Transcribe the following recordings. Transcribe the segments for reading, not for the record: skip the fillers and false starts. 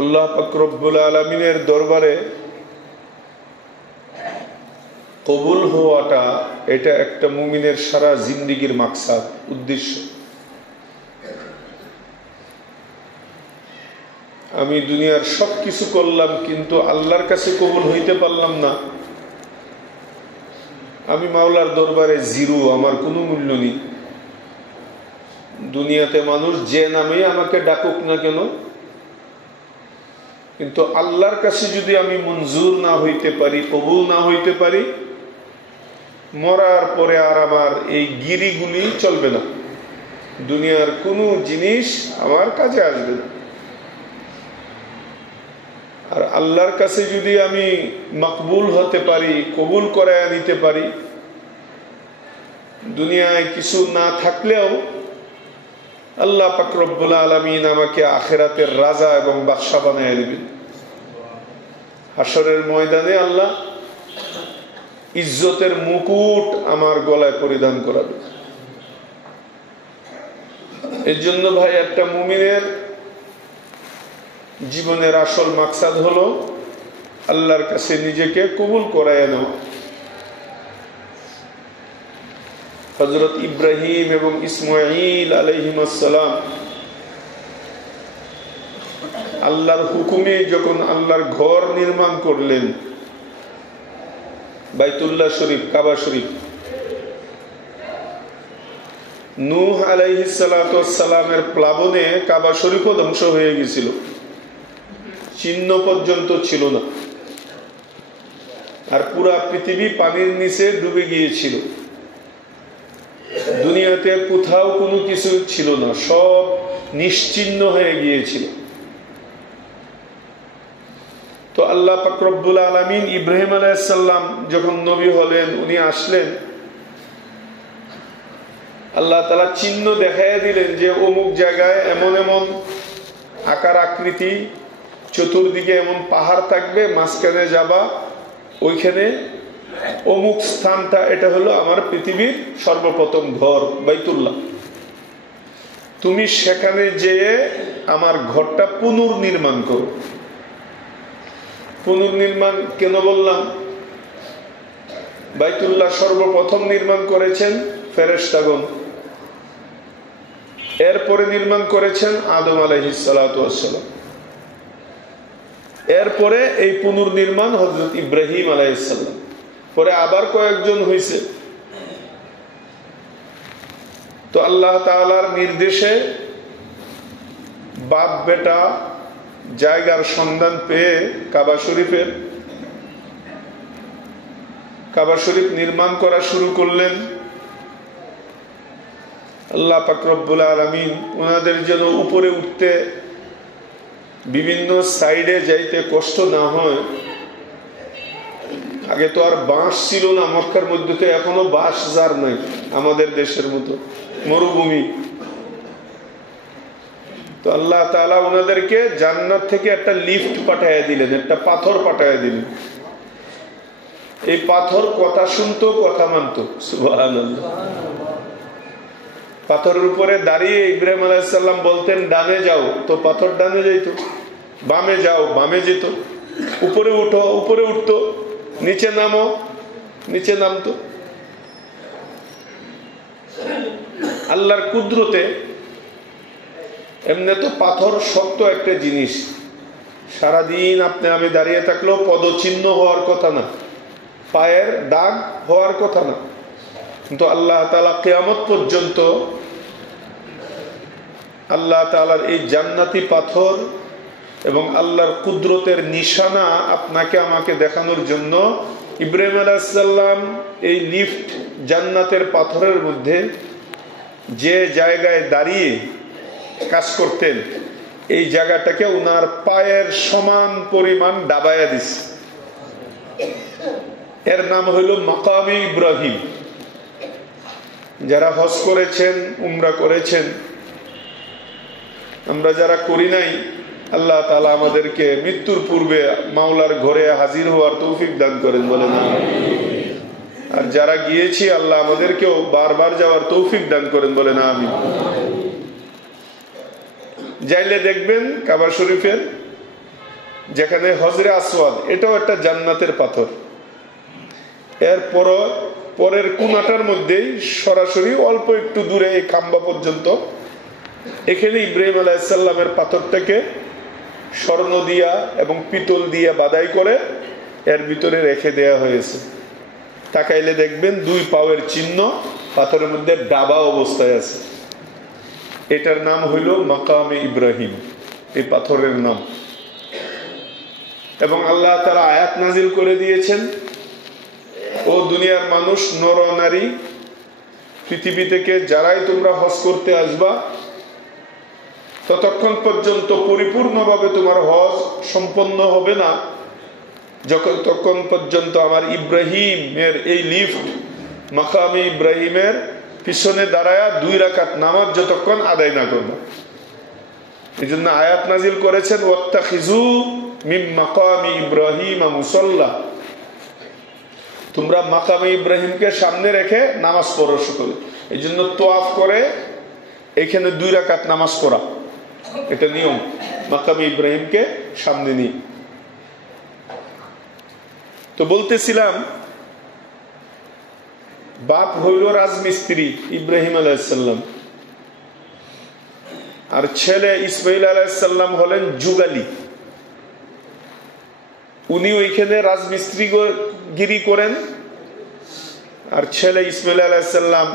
আল্লাহ পাক রব্বুল আলামিনের দরবারে কবুল হওয়াটা এটা একটা মুমিনের সারা জিন্দেগীর মাকসাদ, উদ্দেশ্য। আমি দুনিয়ার সবকিছু করলাম কিন্তু আল্লাহর কাছে কবুল হইতে পারলাম না, আমি মাওলার দরবারে জিরো, আমার কোনো মূল্য নেই। দুনিয়াতে মানুষ যে নামে আমাকে ডাকুক না কেন, কিন্তু আল্লাহর কাছে যদি আমি মঞ্জুর না হইতে পারি, কবুল না হইতে পারি, মরার পরে আর আমার এই গিরিগুলি চলবে না, দুনিয়ার কোনো জিনিস আমার কাজে আসবে না। আর আল্লাহর কাছে যদি আমি মকবুল হতে পারি, কবুল করায় নিতে পারি, দুনিয়ায় কিছু না থাকলেও আল্লাহ পাক রব্বুল আলামিন আমাকে আখিরাতের রাজা এবং বাদশা বানায় দিবেন। হাশরের ময়দানে আল্লাহ ইজ্জতের মুকুট আমার গলায় পরিধান করাবে। এর জন্য ভাই, একটা মুমিনের জীবনের আসল মাকসাদ হলো আল্লাহর কাছে নিজেকে কবুল করায় নেওয়া। হযরত ইব্রাহিম এবং ইসমাঈল আলাইহিস সালাম আল্লাহর হুকুমে যখন আল্লাহর ঘর নির্মাণ করলেন, বাইতুল্লাহ শরীফ, কাবা শরীফ, নূহ আলাইহিস সালামের প্লাবনে কাবা শরীফও ধ্বংস হয়ে গেছিল, চিহ্ন পর্যন্ত ছিল না, আর পুরা পৃথিবী পানির নিচে ডুবে গিয়েছিল। দুনিয়াতে কোথাও কোনো কিছু ছিল না, সব নিশ্চিহ্ন হয়ে গিয়েছিল। তো আল্লাহ পাক রব্বুল আলামিন ইব্রাহিম আলাইহিস সালাম যখন নবী হলেন, উনি আসলেন, আল্লাহ তাআলা চিহ্ন দেখাইয়া দিলেন যে অমুক জায়গায় এমন এমন আকার আকৃতি, চতুর্দিকে এমন পাহাড় থাকবে, মাঝখানে যাবা, ওইখানে অমুক স্থানটা, এটা হলো আমার পৃথিবীর সর্বপ্রথম ঘর বাইতুল্লাহ। তুমি সেখানে যেয়ে আমার ঘরটা পুনর্নির্মাণ করো। পুনর্নির্মাণ কেন বললাম? বাইতুল্লাহ সর্বপ্রথম নির্মাণ করেছেন ফেরেশতাগণ, এরপরে নির্মাণ করেছেন আদম আলাইহিস সালাতু ওয়াস সালাম, এরপরে এই পুনর্নির্মাণ হযরত ইব্রাহিম আলাইহিস সালাম, পরে আবার কয়েকজন হয়েছে। তো আল্লাহ তাআলার নির্দেশে বাপ বেটা জায়গার সন্ধান পেয়ে কাবা শরীফ নির্মাণ করা শুরু করলেন। আল্লাহ পাক রব্বুল আলামিন ওনাদের যেন উপরে উঠতে, বিভিন্ন সাইডে যাইতে কষ্ট না হয়। আগে তো আর বাঁশ ছিল না মক্কার মধ্যে, তো এখনো বাঁশ যার নাই, আমাদের দেশের মতো মরুভূমি। তো আল্লাহ তাআলা ওনাদেরকে জান্নাত থেকে একটা লিফট পাঠাইয়া দিলেন, একটা পাথর পাঠাইয়া দিলেন। এই পাথর কথা শুনতো, কথা মানতো, সুবহানাল্লাহ। পাথরের উপরে দাঁড়িয়ে ইব্রাহিম আলাইহিস সালাম বলতেন ডানে যাও, তো পাথর ডানে যাইত, বামে যাও, বামে যেত, উপরে উঠো, উপরে উঠতো, নিচে নামো, নিচে নামতো। আল্লাহর কুদরতে, এমনি তো পাথর শক্ত একটা জিনিস, সারাদিন আপনি আমি দাঁড়িয়ে থাকলেও পদচিহ্ন হওয়ার কথা না, পায়ের দাগ হওয়ার কথা না, কিন্তু আল্লাহ তাআলা কিয়ামত পর্যন্ত আল্লাহ তাআলার এই জান্নাতি পাথর এবং আল্লাহর কুদরতের নিশানা আপনাকে আমাকে দেখানোর জন্য ইব্রাহিম আলাইহিস সালাম এই লিফট জান্নাতের পাথরের মধ্যে যে জায়গায় দাঁড়িয়ে কাজ করতেন, এই জায়গাটাকে উনার পায়ের সমান পরিমাণ দাবায়া দিছে। এর নাম হইল মাকামে ইব্রাহিম। যারা হজ করেছেন, উমরা করেছেন, আমরা যারা করি নাই, আল্লাহ তাআলা আমাদেরকে মৃত্যুর পূর্বে মাওলার ঘরে হাজির হওয়ার তৌফিক দান করেন, বলেন আমিন। আর যারা গিয়েছি, আল্লাহ আমাদেরকেও বারবার যাওয়ার তৌফিক দান করেন, বলেন আমিন। যাইলে দেখবেন কাবা শরীফের যেখানে হজরে আসওয়াদ, এটাও একটা জান্নাতের পাথর। এরপর পরের কোনাটার মধ্যেই সরাসরি অল্প একটু দূরে এই খাম্বা পর্যন্ত, এখানে ইব্রাহিম আলাইহিস সালামের পাথরটাকে স্বর্ণ দিয়া এবং পিতল দিয়ে বাদাই করে এর ভিতরে রেখে দেয়া হয়েছে। তাকাইলে দেখবেন 2 পাওয়ের চিহ্ন পাথরের মধ্যে ডাবা অবস্থায় আছে। এটার নাম হইল মাকামে ইব্রাহিম, এই পাথরের নাম। এবং আল্লাহ তাআলা আয়াত নাজিল করে দিয়েছেন, ও দুনিয়ার মানুষ, নর নারী, পৃথিবী থেকে যারাই তোমরা হজ করতে আসবা, ততক্ষণ পর্যন্ত পরিপূর্ণভাবে তোমার হজ সম্পন্ন হবে না যতক্ষণ পর্যন্ত আমার ইব্রাহিমের এই লিফট মাকামে ইব্রাহিমের পিছনে দাঁড়ায়া 2 রাকাত নামাজ যতক্ষণ আদায় না করবে। এই জন্য আয়াত নাজিল করেছেন, ওয়াত্তাখিযু মিন মাকামি ইব্রাহিম মুসাল্লা, তোমরা মাকামে ইব্রাহিমকে সামনে রেখে নামাজ পড়ো সকলে। এই জন্য তোয়াফ করে এখানে 2 রাকাত নামাজ পড়া, এটা নিয়ম, মাকামে ইব্রাহিমকে সামনে নিয়ে। তো বলতেছিলাম, বাপ হইল রাজমিস্ত্রি ইব্রাহিম আলাইহিস সালাম, আর ছেলে ইসমাইল আলাইহিস সালাম হলেন যুগালী। উনি ওইখানে রাজমিস্ত্রি গিরি করেন, আর ছেলে ইসমাইল আলাইহিস সালাম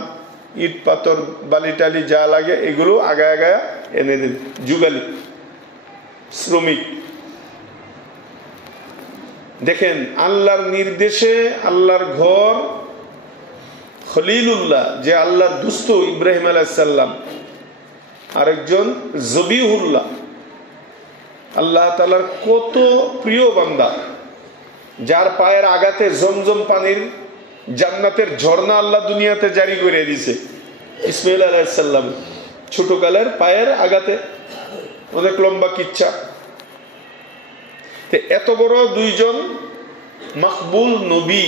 ইট পাথর বালি টালি যা লাগে এগুলো আগায় আগায় এনে দেন, যুগালী শ্রমিক। দেখেন আল্লাহর নির্দেশে আল্লাহর ঘর, খলিলুল্লাহ যে আল্লাহর দুস্থ ইব্রাহিম আলাইহিস সালাম, আরেকজন জবিহুল্লাহ, আল্লাহ তাআলার কত প্রিয় বান্দা, যার পায়ের আঘাতে জমজম পানির জান্নাতের ঝর্ণা আল্লাহ দুনিয়াতে জারি করে দিয়েছে। ইসমাইল আলাইহিস সালাম ছোটকালের পায়ের আঘাতে, অনেক লম্বা কিচ্ছা। এত বড় 2 জন মকবুল নবী,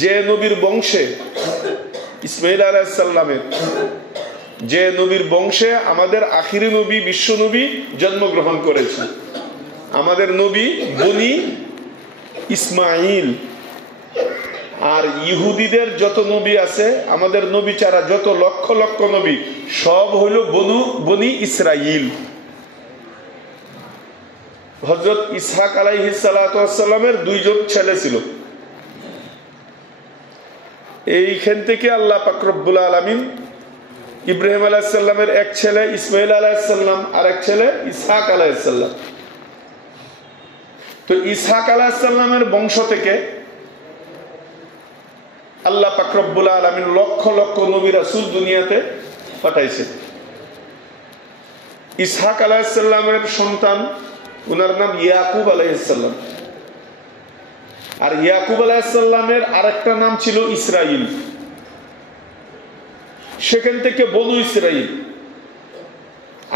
যে নবীর বংশে ইসমাইল আলাইহিস সালামের, যে নবীর বংশে আমাদের আখিরি নবী বিশ্ব নবী জন্মগ্রহণ করেছে। আমাদের নবী বনি ইসমাইল। আর ইহুদিদের যত নবী আছে, আমাদের নবী ছাড়া যত লক্ষ লক্ষ নবী, সব হইল বনি ইসরাইল। হযরত ইসহাক আলাইহিস সালাতু ওয়াস সালামের 2 জন ছেলে ছিল। এইখান থেকে আল্লাহ পাক রব্বুল আলামিন ইব্রাহিম আলাইহিস সালামের এক ছেলে ইসমাইল আলাইহিস সালাম, আর এক ছেলে ইসহাক আলাইহিস সালাম। তো ইসহাক আলাইহিস সালামের বংশ থেকে আল্লাহ পাক রব্বুল আলামিন লক্ষ লক্ষ নবী রাসূল দুনিয়াতে পাঠাইছে। ইসহাক আলাইহিস সালামের সন্তান, উনার নাম ইয়াকুব আলাইহিস সালাম। আর ইয়াকুব আলাইহিস সালামের আরেকটা নাম ছিল ইসরাইল। সেখান থেকে বনু ইসরাইল।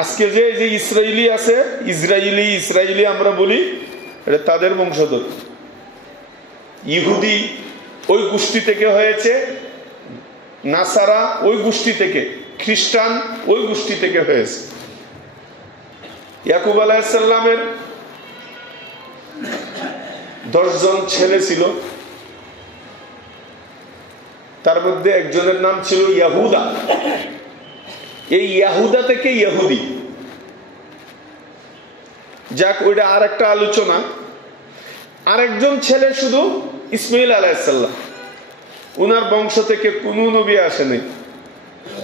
আজকে যে ইসরাইলি আছে, ইসরাইলি আমরা বলি, এটা তাদের বংশধর। ইহুদি ওই গোষ্ঠী থেকে হয়েছে, নাসারা ওই গোষ্ঠী থেকে, খ্রিস্টান ওই গোষ্ঠী থেকে হয়েছে। ইয়াকুব আলাইহিস সালামের 10 জন ছেলে ছিল, তার মধ্যে একজনের নাম ছিল ইয়াহুদা। এই ইয়াহুদা থেকে ইহুদি। যাক, ওইটা আর একটা আলোচনা। আরেকজন ছেলে শুধু ইসমাইল আলাইহিস সালাম, উনার বংশ থেকে কোনো নবী আসেনি,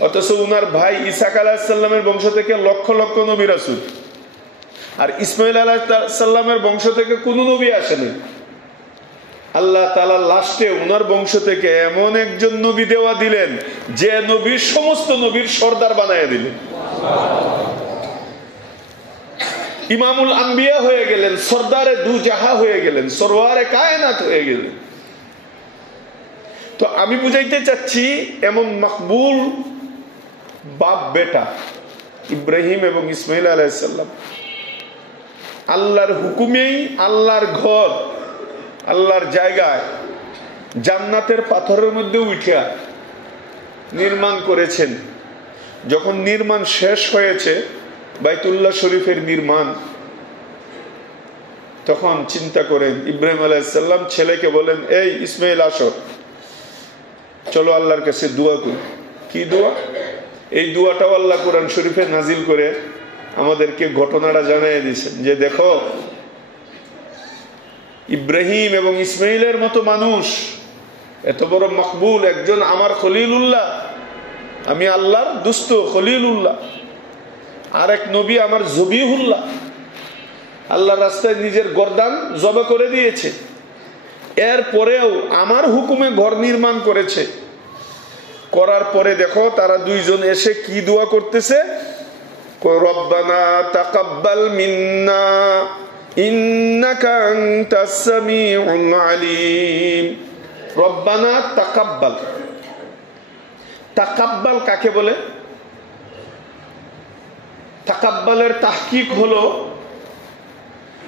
অথচ উনার ভাই ইসহাক আলাইহিস সালামের বংশ থেকে লক্ষ লক্ষ নবী রাসূল। আর ইসমাইল আলাইহিস সালামের বংশ থেকে কোনো নবী আসেনি। আল্লাহ তাআলা লাস্টে উনার বংশ থেকে এমন একজন নবী দেওয়া দিলেন, যে নবীর সমস্ত নবীর সর্দার বানায় দিলেন। ইমামুল আম্বিয়া হয়ে গেলেন, সর্দারে দু জাহা হয়ে গেলেন, সরওয়ারে কায়নাত হয়ে গেলেন। তো আমি বুঝাইতে চাচ্ছি, এমন মকবুল বাপ বেটা ইব্রাহিম এবং ইসমাইল আলাইহিস সালাম, আল্লাহর হুকুমেই আল্লাহর ঘর, আল্লাহর জায়গায় জান্নাতের পাথরের মধ্যে উঠিয়া নির্মাণ করেছেন। যখন নির্মাণ শেষ হয়েছে, বাইতুল্লাহ শরীফের নির্মাণ, তখন চিন্তা করেন, ইব্রাহিম আলাইহিস সালাম ছেলেকে বলেন, এই ইসমাইল আসো, চলো আল্লাহর কাছে দোয়া করি। কি দোয়া? এই দোয়াটাও আল্লাহ কোরআন শরীফে নাজিল করে আমাদেরকে ঘটনাটা জানিয়ে দিয়েছেন যে দেখো, ইব্রাহিম এবং ইসমাইলের মতো মানুষ, এত বড় মকবুল একজন আমার খলিলুল্লাহ, আমি আল্লাহর দুস্ত খলিলুল্লাহ, আর এক নবী আমার জবিহুল্লাহ, আল্লাহর রাস্তায় নিজের গর্দান জবা করে দিয়েছে, এরপরেও আমার হুকুমে ঘর নির্মাণ করেছে। করার পরে দেখো তারা দুইজন এসে কি দোয়া করতেছে, রব্বানা তাকাব্বাল মিন্না ইন্নাকা আনতাস সামিউল আলিম। রব্বানা তাকাব্বাল। তাকাব্বাল কাকে বলে? তাকাব্বালের তাহকিক হলো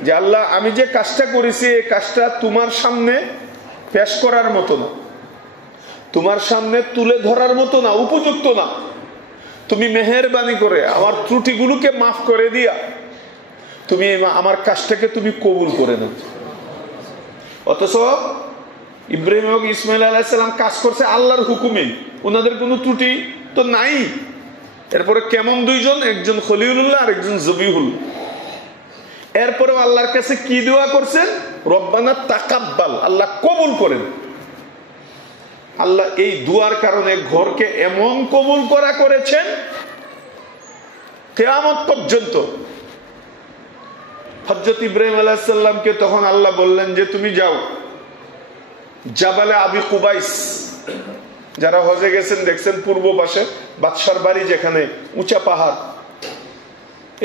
যে আল্লাহ, আমি যে কাজটা করেছি এই কাজটা তোমার সামনে পেশ করার মতো না, তোমার সামনে তুলে ধরার মতো না, উপযুক্ত না। তুমি মেহেরবানি করে আমার ত্রুটিগুলোকে মাফ করে দিয়া তুমি আমার কাজটাকে তুমি কবুল করে নাও। অথচ ইব্রাহিম এবং ইসমাইল আলাইহিস সালাম কাজ করছে আল্লাহর হুকুমে, ওনাদের কোনো ত্রুটি তো নাই। এরপরে কেমন দুইজন, একজন খলিলুল্লাহ আর একজন জবিহুল্লাহ। এরপরে আল্লাহর কাছে কি দোয়া করছেন? রব্বানা তাকাব্বাল, আল্লাহ কবুল করেন। আল্লাহ এই দুয়ার কারণে ঘরকে এমন কবুল করেছেন কিয়ামত পর্যন্ত। হযরত ইব্রাহিম আলাইহিস সালামকে তখন আল্লাহ বললেন যে তুমি যাও জাবালে আবি কুবাইস, যারা হজে গেছেন দেখছেন পূর্ব পাশে বাদশার বাড়ি, যেখানে উঁচা পাহাড়,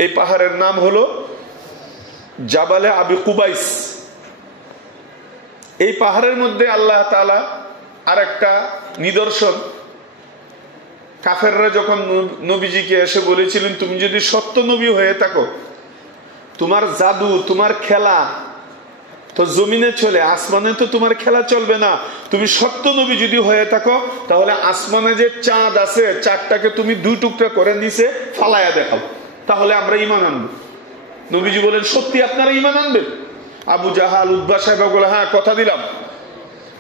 এই পাহাড়ের নাম হলো জাবালে আবি কুবাইস। এই পাহাড়ের মধ্যে আল্লাহ তাআলা আর একটা নিদর্শন, কাফেররা যখন নবীজিকে এসে বলেছিলেন তুমি যদি সত্য নবী হয়ে থাকো, তোমার জাদু, তোমার খেলা তো জমিনে চলে, আসমানে তো তোমার খেলা চলবে না। তুমি সত্য নবী যদি হয়ে থাকো তাহলে আসমানে যে চাঁদ আছে, চাঁদটাকে তুমি দুই টুকরা করে নিচে ফালায়া দেখাও, তাহলে আমরা ঈমান আনবো। নবীজি বলেন সত্যি আপনারা ঈমান আনবেন? আবু জাহাল, উতবা সাহেব বলে হ্যাঁ কথা দিলাম।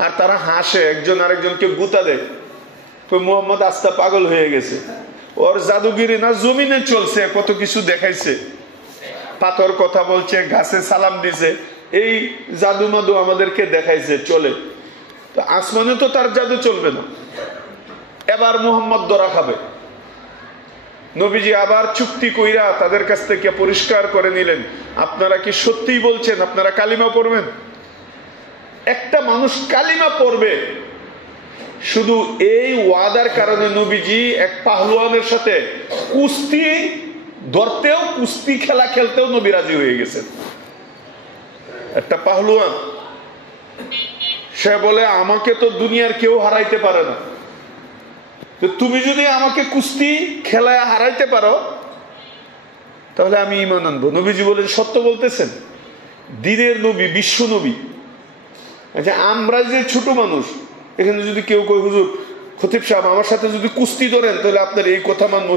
আর তারা হাসে, একজন আরেকজনকে গুতা দেয়, মুহাম্মদ আস্তা পাগল হয়ে গেছে, ওর জাদুগিরি না জমিনে চলছে, কত কিছু দেখাইছে, পাথর কথা বলছে, গাছে সালাম দিছে, এই জাদু মাদু আমাদেরকে দেখাইছে, চলে। তো আসমানে তো তার জাদু চলবে না। এবার মুহাম্মদ ধরা খাবে। নবীজি আবার চুক্তি কইরা তাদের কাছ থেকে পরিষ্কার করে নিলেন, আপনারা কি সত্যিই বলছেন আপনারা কালিমা পড়বেন? একটা মানুষ কালিমা পড়বে, শুধু এই ওয়াদার কারণে নবীজি এক পাহলুয়ানের সাথে কুস্তি ধরতেও, কুস্তি খেলা খেলতেও নবী রাজি হয়ে গেছেন। একটা পাহলুয়ান, সে বলে আমাকে তো দুনিয়ার কেউ হারাইতে পারে না, তুমি যদি আমাকে কুস্তি খেলায় হারাইতে পারো তাহলে আমি ঈমান আনবো। নবীজি বলেন সত্য বলতেছেন? দিনের নবী, বিশ্ব নবী। আচ্ছা আমরা যে ছোট মানুষ, এখানে যদি কেউ কই হুজুর খতিব সাহেব আমার সাথে যদি কুস্তি ধরেন তাহলে আপনার এই কথা মানবো,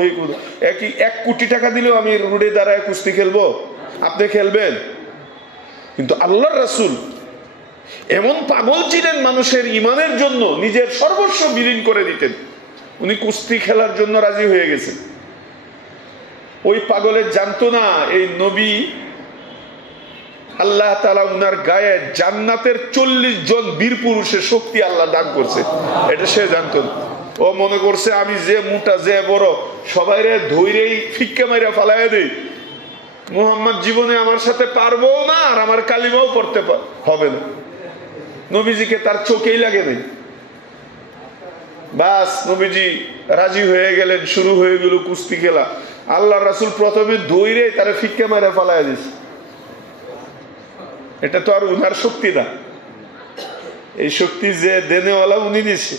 একই 1 কোটি টাকা দিলেও আমি রোডে দাঁড়ায় কুস্তি খেলবো, আপনি খেলবেন? কিন্তু আল্লাহর রাসূল এমন পাগল ছিলেন মানুষের ঈমানের জন্য, নিজের সর্বস্ব বিলীন করে দিতেন। উনি কুস্তি খেলার জন্য রাজি হয়ে গেছেন। ওই পাগলের জানতো না এই নবী আল্লাহ তাআলা উনার গায়ে জান্নাতের 40 জন বীর পুরুষের শক্তি আল্লাহ দান করছে, এটা সে জানতো না। ও মনে করছে আমি যে মোটা, যে বড়, সবাইরে ধৈরেই ফিক্কা মাইরা ফালাইয়া দেই, মুহাম্মদ জীবনে আমার সাথে পারবো না, আর আমার কালিমাও পড়তে হবে না। নবীজিকে তার চোখেই লাগে নাই। বাস নবীজি রাজি হয়ে গেলেন, শুরু হয়ে গেল কুস্তি খেলা। আল্লাহ রাসূল প্রথমে ধৈরে তারা ফিক্কা মাইরা ফালাইয়া দিয়েছে। এটা তো আর উনার শক্তি না, এই শক্তি যে দেনেওয়ালা উনি দিয়েছে।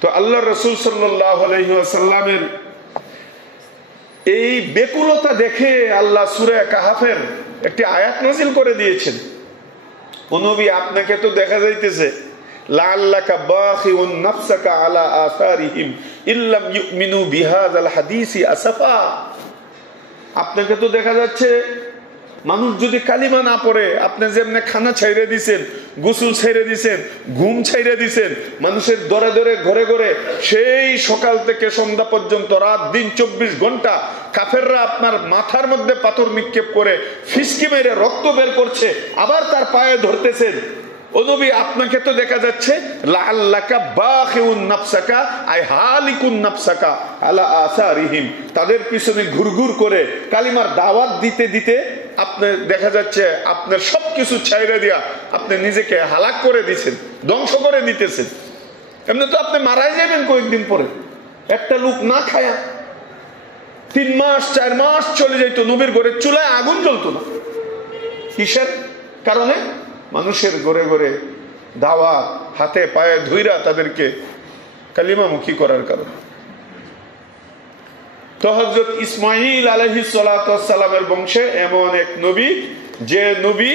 তো আল্লাহ রাসূল সাল্লাল্লাহু আলাইহি ওয়াসাল্লামের এই বেকুলতা দেখে আল্লাহ সূরা কাহাফের একটি আয়াত নাযিল করে দিয়েছেন। ও নবী, আপনাকে তো দেখা যাইতেছে লাআল্লাকা বাখিউন নাফসাকা আলা আসারিহিম ইল্লাম ইউমিনু বিহাযাল হাদিসি আসাফা। আপনাকে তো দেখা যাচ্ছে মানুষ যদি কালিমা না পড়ে, আপনি যেমনি খানা ছাইড়ে দিছেন, গোসল ছাইড়ে দিছেন, ঘুম ছাইড়ে দিছেন, মানুষের দরে দরে ঘরে ঘরে সেই সকাল থেকে সন্ধ্যা পর্যন্ত রাত দিন 24 ঘন্টা কাফেররা আপনার মাথার মধ্যে পাথর নিক্ষেপ করে ফিসকি মেরে রক্ত বের করছে, আবার তার পায়ে ধরতেছেন। ও নবী, আপনাকে তো দেখা যাচ্ছে লাআল্লাকা বাখিউন নাফসাকা আই হালিকুন নাফসাকা আলা আসারিহিম, তাদের পিছনে ঘুরঘুর করে কালিমার দাওয়াত দিতে দিতে আপনি দেখা যাচ্ছে আপনার সবকিছু ছাইড়া দিয়া আপনি নিজেকে হালাক করে দিচ্ছেন, ধ্বংস করে দিতেছেন। এমনি তো আপনি মারাই যাবেন কয়েকদিন পরে। একটা লোক না খায়া 3 মাস 4 মাস চলে যাইতো, নবীর ঘরে চুলায় আগুন জ্বলতো না। কিসের কারণে? মানুষের ঘরে ঘরে দাওয়াত, হাতে পায়ে ধুইরা তাদেরকে কালিমামুখী করার কারণে। তো হযরত ইসমাঈল আলাইহিস সালাতু ওয়াস সালামের বংশে এমন এক নবী, যে নবী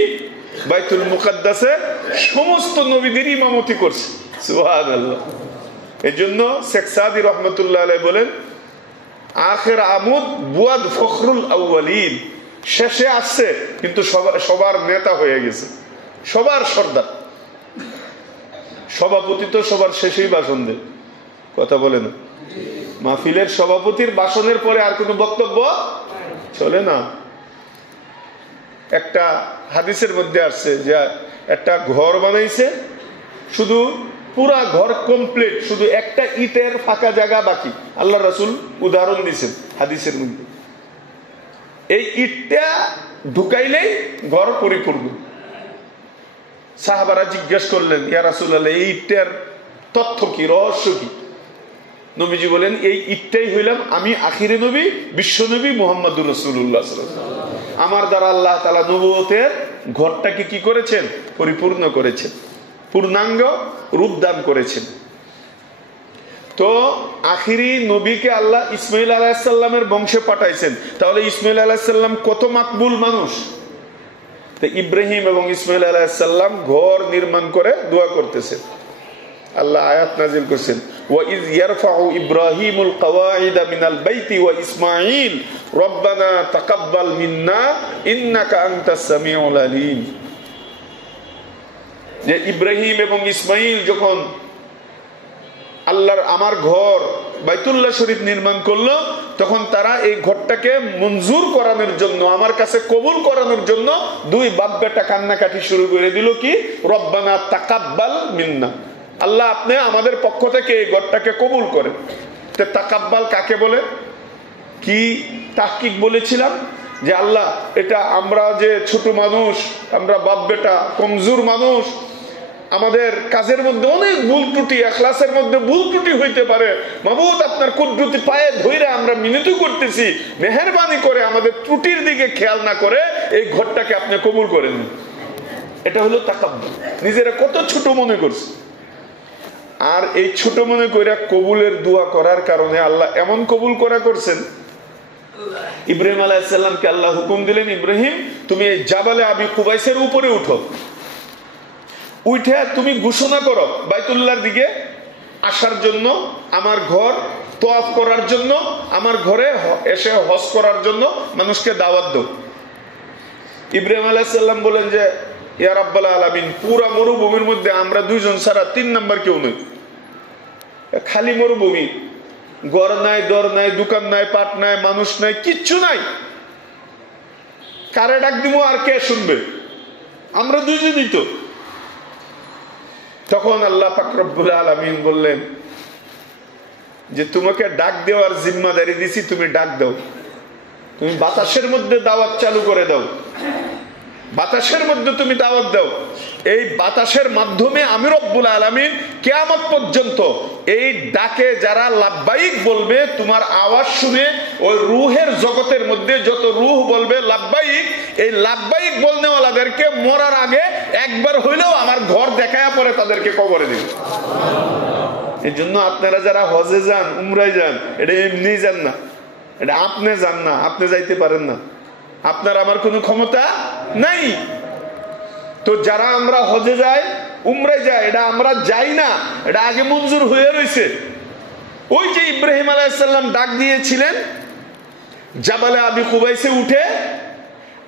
বাইতুল মুকাদ্দাসে সমস্ত নবীদের ইমামতি করছে। সুবহানাল্লাহ। এজন্য শেখ সাদি রহমাতুল্লাহ আলাইহি বলেন, আখির আমুদ বুয়াদ ফখরুল আউয়ালিন, শেষে আসছে কিন্তু সবার নেতা হয়ে গেছে, সবার সর্দার। সভাপতি তো সবার শেষেই ভাষণ দেয়, কথা বলে না। মাহফিলের সভাপতির ভাষণের পরে আর কোনো বক্তব্য চলে না। একটা হাদিসের মধ্যে আসছে যে একটা ঘর বানাইছে, শুধু পুরা ঘর কমপ্লিট, শুধু একটা ইটের ফাঁকা জায়গা বাকি। আল্লাহ রাসূল উদাহরণ দিয়েছেন হাদিসের মধ্যে, এই ইটটা ঢুকাইলেই ঘর পরিপূর্ণ। সাহাবারা জিজ্ঞেস করলেন, ইয়া রাসূলুল্লাহ, এই ইটটার তথ্য কি, রহস্য কি? নবীজি বলেন, এই ইটটাই হইলাম আমি, আখিরে নবী, বিশ্ব নবী মুহাম্মদুর রাসূলুল্লাহ সাল্লাল্লাহু আলাইহি ওয়াসাল্লাম। আমার দ্বারা আল্লাহ তাআলা নবুয়তের ঘরটাকে কি করেছেন? পরিপূর্ণ করেছেন, পূর্ণাঙ্গ রূপ দান করেছেন। তো আখিরি নবীকে আল্লাহ ইসমাঈল আলাইহিস সালামের বংশে পাঠাইছেন। তাহলে ইসমাঈল আলাইহিস সালাম কত মাকবুল মানুষ। তো ইব্রাহিম এবং ইসমাঈল আলাইহিস সালাম ঘর নির্মাণ করে দোয়া করতেছেন। আল্লাহ আয়াত নাযিল করেছেন, ওয়া ইয ইয়ারফাউ ইব্রাহিমুল কওয়াইদা মিনাল বাইতি ওয়া ইসমাঈল রব্বানা তাকাব্বাল মিন্না ইন্নাকা আনতাস সামিউল আলিম। যে ইব্রাহিম এবং ইসমাঈল যখন আল্লাহর আমার ঘর বাইতুল্লাহ শরীফ নির্মাণ করলো, তখন তারা এই ঘরটাকে মঞ্জুর করানোর জন্য, আমার কাছে কবুল করানোর জন্য দুই বাপ বেটা কান্নাকাটি শুরু করে দিল। কি? রব্বানা তাকাব্বাল মিন্না, আল্লাহ আপনি আমাদের পক্ষ থেকে এই ঘরটাকে কবুল করেন। তো তাকাব্বাল কাকে বলে? কি তাহকিক বলেছিলাম যে আল্লাহ, এটা আমরা যে ছোট মানুষ, আমরা বাপ বেটা কমজোর মানুষ, আমাদের কাজের মধ্যে অনেক ভুল ত্রুটি, ইখলাসের মধ্যে ভুল ত্রুটি হইতে পারে। মাবুদ, আপনার কুদরতি পায়ে ধইরা আমরা মিনতি করতেছি, মেহেরবানি করে আমাদের ত্রুটির দিকে খেয়াল না করে এই ঘরটাকে আপনি কবুল করেন। এটা হলো তাকাব্বুর। নিজেরা কত ছোট মনে করছে, আর এই ছোট মনে করে কবুলের দোয়া করার কারণে আল্লাহ এমন কবুল করা করছেন। ইব্রাহিম আলাইহিস সালামকে আল্লাহ হুকুম দিলেন, ইব্রাহিম তুমি এই জাবালে আবি কুবাইসের উপরে উঠো, উঠে তুমি ঘোষণা করো বাইতুল্লাহর দিকে আসার জন্য, আমার ঘর তওয়াফ করার জন্য, আমার ঘরে এসে হজ করার জন্য মানুষকে দাওয়াত দাও। ইব্রাহিম আলাইহিস সালাম বলেন যে ইয়া রাব্বাল আলামিন, পুরা মরুভূমির মধ্যে আমরা দুইজন ছাড়া 3 নাম্বার কেউ নই। খালি মরুভূমি, ঘর নাই, দর নাই, দোকান নাই, পাট নাই, মানুষ নাই, কিচ্ছু নাই। কারে ডাক দিব আর কে শুনবে? আমরা দুইজনই তো। তখন আল্লাহ পাক রব্বুল আলামিন বললেন যে তোমাকে ডাক দেওয়ার জিম্মাদারি দিছি, তুমি ডাক দাও, তুমি বাতাসের মধ্যে দাওয়াত চালু করে দাও, বাতাসের মধ্যে তুমি দাওয়াত দাও। এই বাতাসের মাধ্যমে আমি রব্বুল আলামিন কিয়ামত পর্যন্ত এই ডাকে যারা লাব্বাইক বলবে, তোমার আওয়াজ শুনে ওই রূহের জগতের মধ্যে যত রূহ বলবে লাব্বাইক, এই লাব্বাইক বলনেওয়ালাদেরকে মরার আগে একবার হইলেও আমার ঘর দেখায়া পরে তাদেরকে কবরে দিবে। এই জন্য আপনারা যারা হজে যান, উমরায় যান, এটা এমনি যান না, এটা আপনি যান না, আপনি যাইতে পারেন না, আপনার আমার কোনো ক্ষমতা নাই। তো যারা আমরা হজে যাই, উমরায় যাই, এটা আমরা যাই না, এটা আগে মঞ্জুর হয়ে রয়েছে। ওই যে ইব্রাহিম আলাইহিস সালাম ডাক দিয়েছিলেন জাবালে আবি কুবাইসে উঠে,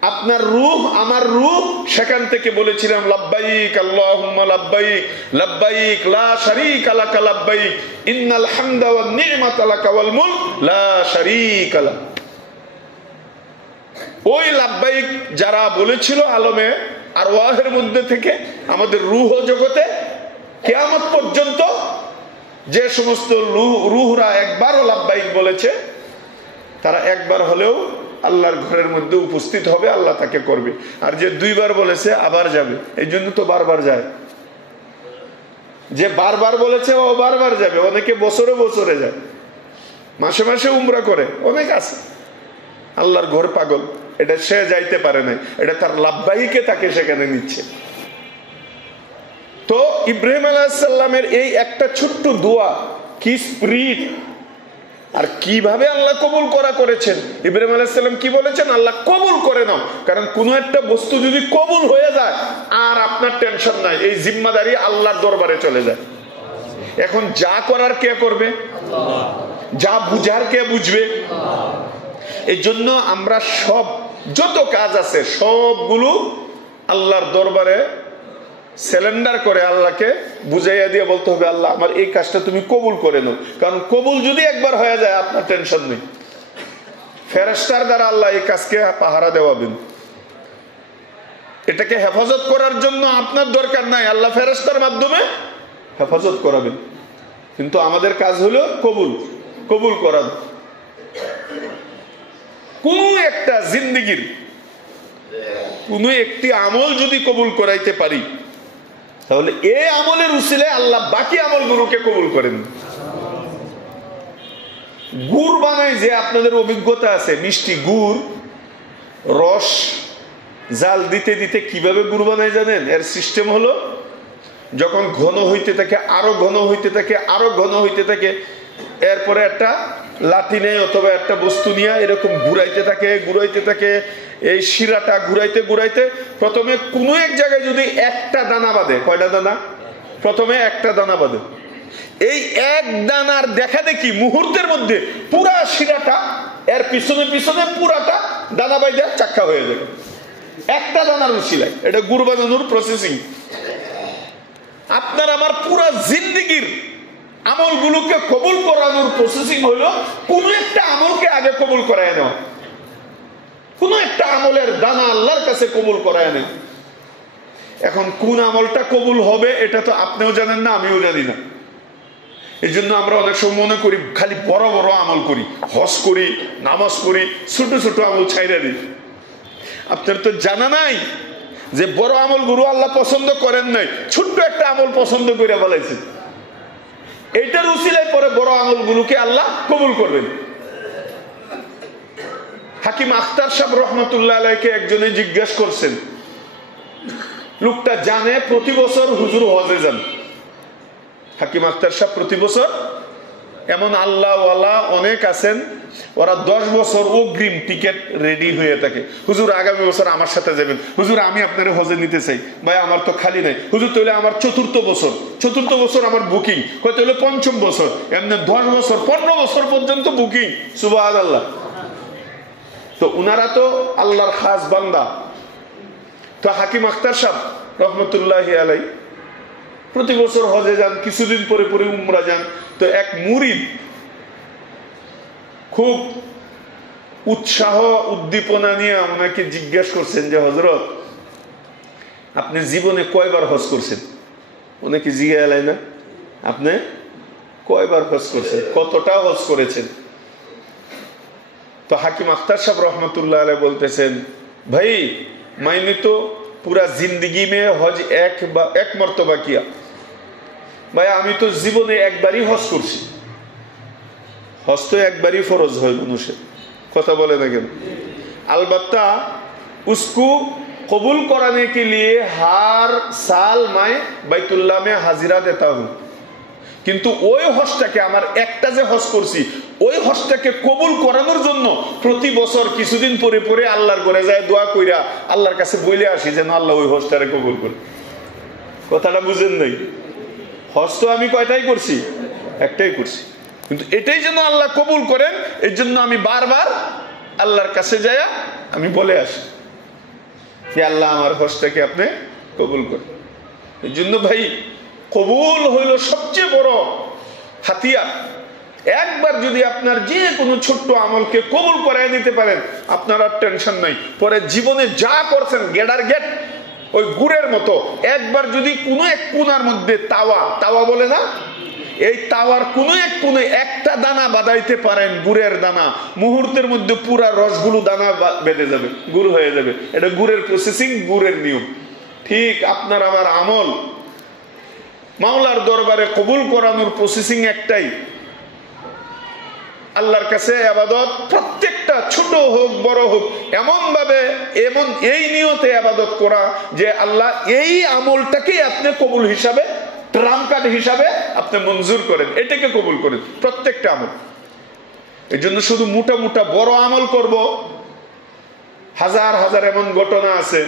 আপনার রূহ আমার রূহ সেখান থেকে বলেছিলাম লাব্বাইক আল্লাহুম্মা লাব্বাইক লাব্বাইক লা শারীকা লাকা লাব্বাইক ইন্নাল হামদা ওয়ান নি'মাতা লাকা ওয়াল মুলক লা শারীকা লাক। ওই লাব্বাইক যারা বলেছিল আলমে আরওয়াহের মধ্যে থেকে আমাদের রূহ জগতে কিয়ামত পর্যন্ত যে সমস্ত রূহরা একবারও লাব্বাইক বলেছে তারা একবার হলেও আল্লাহর ঘরের মধ্যে উপস্থিত হবে, আল্লাহ তাকে করবে। আর যে দুইবার বলেছে আবার যাবে, এই জন্য তো বারবার যায়। যে বারবার বলেছে ও বারবার যাবে, অনেকে বছরে বছরে যায়, মাসে মাসে উমরা করে, অনেক আছে। আল্লাহর ঘর পাগল, এটা সে যাইতে পারে না, এটা তার লাব্বাইকে তাকে সেখানে নিচ্ছে। তো ইব্রাহিম আলাইহিস সালামের এই একটা ছোট্ট দোয়া কি স্পিরিট, আর কিভাবে আল্লাহ কবুল করেছেন। ইব্রাহিম আলাইহিস সালাম কি বলেছেন? আল্লাহ কবুল করে নাও। কারণ কোন একটা বস্তু যদি কবুল হয়ে যায় আর আপনার টেনশন নাই, এই জিম্মাদারি আল্লাহর দরবারে চলে যায়। এখন যা করার কে করবে? যা বুঝার কে বুঝবে? এই জন্য আমরা সব যত কাজ আছে সবগুলো আল্লাহর দরবারে সিলিন্ডার করে আল্লাহকে বুঝাইয়া দিয়ে বলতে হবে, আল্লাহ আমার এই কাজটা তুমি কবুল করে নাও। কারণ কবুল যদি একবার হয়ে যায় আপনার টেনশন নেই। ফেরেশতার দ্বারা আল্লাহ এই কাজকে পাহারা দেওয়াবেন, এটাকে হেফাজত করার জন্য আপনার দরকার নাই, আল্লাহ ফেরেশতার মাধ্যমে হেফাজত করাবেন। কিন্তু আমাদের কাজ হলো কবুল করানো। কোন একটা জিন্দেগির কোন একটি আমল যদি কবুল করাইতে পারি তাহলে এই আমলের উসিলায় আল্লাহ বাকি আমলগুলোকে কবুল করেন। গুড় বানায় যে আপনাদের অভিজ্ঞতা আছে, মিষ্টি গুড় রস জাল দিতে দিতে কিভাবে গুড় বানায় জানেন? এর সিস্টেম হলো যখন ঘন হইতে থাকে আরো ঘন হইতে থাকে আরো ঘন হইতে থাকে, এরপরে একটা লাঠি নেয় অথবা একটা বস্তু নিয়ে এরকম ঘুরাইতে থাকে। এই শিরাটা ঘুরাইতে প্রথমে কোন এক জায়গায় যদি একটা দানা বাঁধে, কয়টা দানা? প্রথমে একটা দানা বাঁধে। এই এক দানার দেখা দেখি মুহূর্তের মধ্যে পুরা শিরাটা এর পিছনে পিছনে পুরাটা দানা বাইজা চাক্কা হয়ে যাবে একটা দানার উসিলায়। এটা গুড় বানানোর প্রসেসিং। আপনার আমার পুরা জিন্দেগির আমলগুলোকে কবুল করানোর প্রসেসিং হলো কোন একটা আমলকে আগে কবুল করায় নেওয়া, কোন একটা আমলের দানা আল্লাহর কাছে কবুল করায় নেওয়া। এখন কোন আমলটা কবুল হবে এটা তো আপনিও জানেন না, আমিও জানি না। এই জন্য আমরা অনেক সময় মনে করি খালি বড় বড় আমল করি, হজ করি, নামাজ করি, ছোট ছোট আমল ছাইরা দিই। আপনার তো জানা নাই যে বড় আমল গুরু আল্লাহ পছন্দ করেন নাই, ছোট্ট একটা আমল পছন্দ করে বলাইছেন। এইটার উসিলায় পরে বড় আমলগুলোকে আল্লাহ কবুল করবেন। হাকিম আখতার সাহেব রহমতুল্লাহ আলাইকে একজনে জিজ্ঞাসা করছেন, লোকটা জানে প্রতি বছর হুজুর হজে যান। হাকিম আখতার সাহেব প্রতি বছর, এমন আল্লাহ ওয়ালা অনেক আছেন ওরা 10 বছর অগ্রিম টিকিট রেডি হয়ে থাকে। হুজুর আগামী বছর আমার সাথে যাবেন, হুজুর আমি আপনার হজে নিতে চাই। ভাই আমার তো খালি নাই। হুজুর তাহলে আমার চতুর্থ বছর আমার বুকিং, হয়তো হলো 5ম বছর, এমনি 10 বছর 15 বছর পর্যন্ত বুকিং। সুবহানাল্লাহ। তো উনারা তো আল্লাহর খাস বান্দা। তো হাকিম আখতার সাহেব রহমতুল্লাহি আলাইহি প্রতি বছর হজে যান, কিছুদিন পরে পরে উমরা যান। তো এক মুরিদ খুব উৎসাহ উদ্দীপনা নিয়ে ওনাকে জিজ্ঞাসা করছেন যে হযরত আপনি জীবনে কয়বার হজ করছেন? ওনাকে জিজ্ঞাসা না, আপনি কয়বার হজ করছেন, কতটা হজ করেছেন? তো হাকিম আখতার সাহেব রহমতুল্লাহ আলাইহি বলতেছেন, ভাই मैंने तो पूरा जिंदगी में हज एक मर्तबा किया। भाई আমি তো জীবনে একবারই হজ করছি। হজ তো একবারই ফরজ হয় মানুষের, কথা বলে না কেন? अलबत्ता उसको कबूल कराने के लिए हर साल मैं बैतुल्लाह में हाजिरा देता हूँ। কিন্তু ওই হজটাকে আমার একটা যে হজ করছি ওই হজটাকে কবুল করানোর জন্য প্রতি বছর কিছুদিন পরে পরে আল্লাহর ঘরে যায় দোয়া কইরা আল্লাহর কাছে বলে আসি যেন আল্লাহ ওই হজটারে কবুল করে। কথাটা বুঝেন নাই? হজ তো আমি কয়টাই করছি? একটাই করছি, কিন্তু এটাই যেন আল্লাহ কবুল করেন এই জন্য আমি বারবার আল্লাহর কাছে যায়া আমি বলে আসি। যে আল্লাহ আমার হজটাকে আপনি কবুল করেন। এই জন্য ভাই কবুল হইল সবচেয়ে বড় হাতিয়ার। একবার যদি আপনার যে কোনো ছোট্ট আমলকে কবুল করাই নিতে পারেন, আপনার আর টেনশন নাই। পরে জীবনে যা করছেন গেডার গেট ওই গুড়ের মতো। একবার যদি কোনো এক কোনার মধ্যে তাওয়া বলে না, এই তাওয়ার কোনো এক কোণে একটা দানা বাঁধাইতে পারেন, গুড়ের দানা, মুহূর্তের মধ্যে পুরা রসগুলো দানা বেঁধে যাবে, গুড় হয়ে যাবে। এটা গুড়ের প্রসেসিং, গুড়ের নিয়ম। ঠিক আপনার আমার আমল মাওলার দরবারে কবুল করানোর প্রসেসিং একটাই, আল্লাহর কাছে ইবাদত প্রত্যেকটা ছোট হোক বড় হোক এমন এই নিয়তে ইবাদত করা যে আল্লাহ এই আমলটাকে আপনি কবুল হিসাবে, ট্রাম্প কার্ড হিসাবে আপনি মঞ্জুর করেন, এটাকে কবুল করেন প্রত্যেকটা আমল। এই জন্য শুধু মোটা মোটা বড় আমল করব, হাজার হাজার এমন ঘটনা আছে